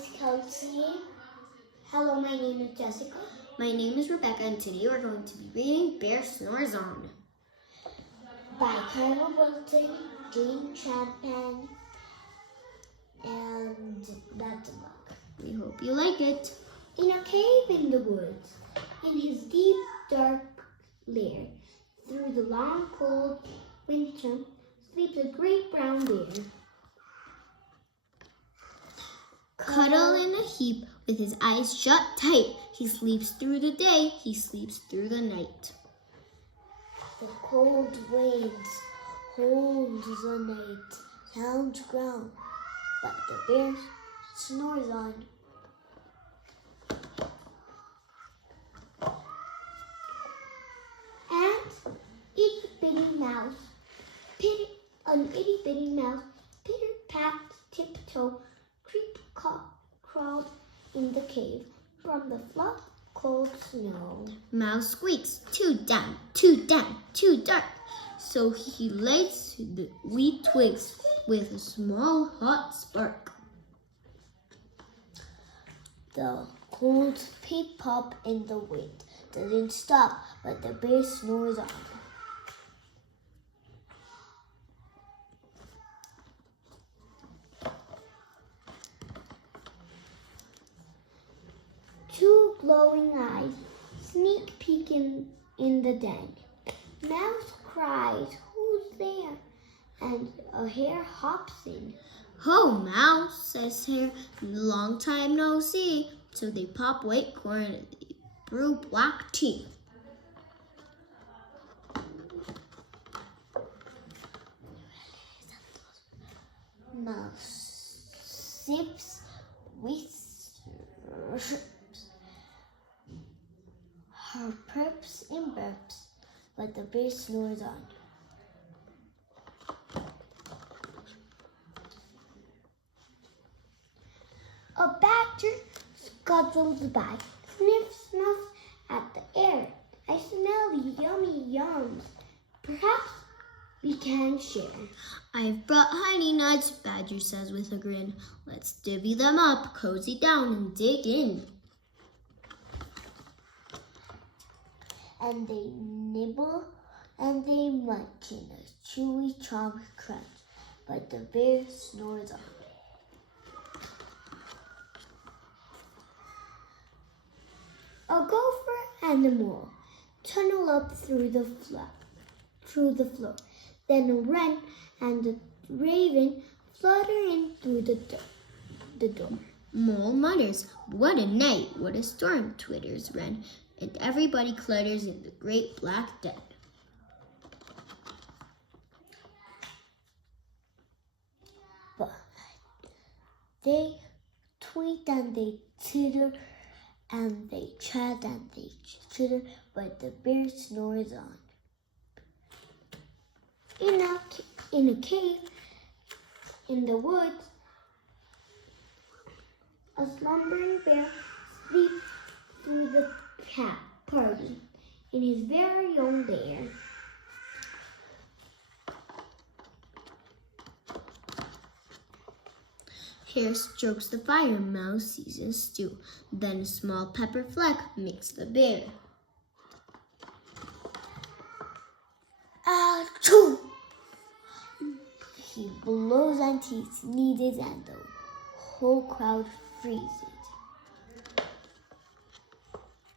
is Kelsey. Hello, my name is Jessica. My name is Rebecca, and today we're going to be reading Bear Snores On By Carol Wilton, Jane Chapman, and that's a book. We hope you like it. In a cave in the woods, in his deep, dark lair, through the long, cold winter, sleeps a great brown bear. Cuddle in a heap with his eyes shut tight. He sleeps through the day, he sleeps through the night. The cold winds hold the night, sounds ground, but the bear snores on. And an itty-bitty mouse, pitter-pat, tiptoe, crawled in the cave from the fluff, cold snow. Mouse squeaks, too down, too down, too dark. So he lights the wee twigs with a small hot spark. The cold pip-pop in the wind doesn't stop, but the bear snores on. Two glowing eyes sneak peek in the den. Mouse cries, "Who's there?" And a hare hops in. "Ho, Mouse," says Hare, "long time no see." So they pop white corn and they brew black tea. Mouse sips with her perps and burps, but the bear snores on. A badger scuttles by, snuffs at the air. "I smell yummy yums. Perhaps we can share." "I've brought honey nuts," Badger says with a grin. "Let's divvy them up, cozy down, and dig in." And they nibble and they munch in a chewy chomp crunch, but the bear snores on. A gopher and a mole tunnel up through the floor. Then a wren and a raven flutter in through the door. Mole mutters, "What a night, what a storm," twitters Wren, and everybody clutters in the great black den. But they tweet and they titter and they chat and they chitter, but the bear snores on. In a cave in the woods, a slumbering bear sleeps through the party in his very own lair. Hare strokes the fire, Mouse seasons stew. Then a small pepper fleck makes the bear. Achoo! He blows and he sneezes and the whole crowd freezes.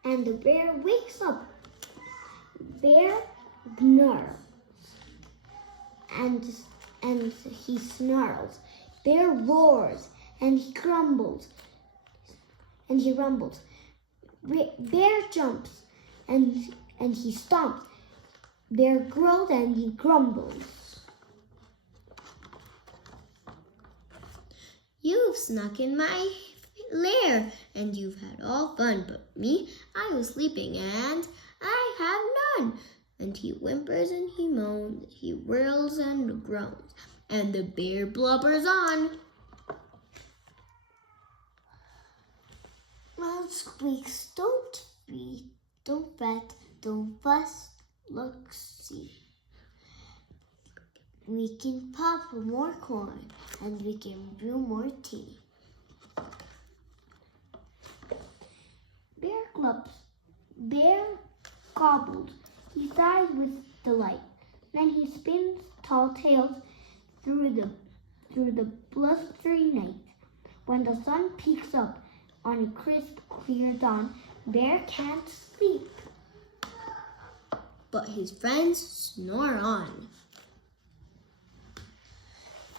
And the bear wakes up. Bear snarls. And he snarls. Bear roars and he grumbles. And he rumbles. Bear jumps and he stomps. Bear growls and he grumbles. "You've snuck in my lair, and you've had all fun, but me, I was sleeping, and I have none." And he whimpers and he moans, he whirls and groans, and the bear blubbers on. Mouse squeaks, "Don't fret, don't fuss, look, see. We can pop more corn and we can brew more tea." Then he spins tall tales through the blustery night. When the sun peeks up on a crisp, clear dawn, Bear can't sleep. But his friends snore on.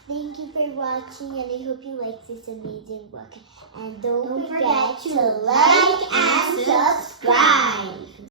Thank you for watching, and I hope you like this amazing book. And don't forget to like and subscribe.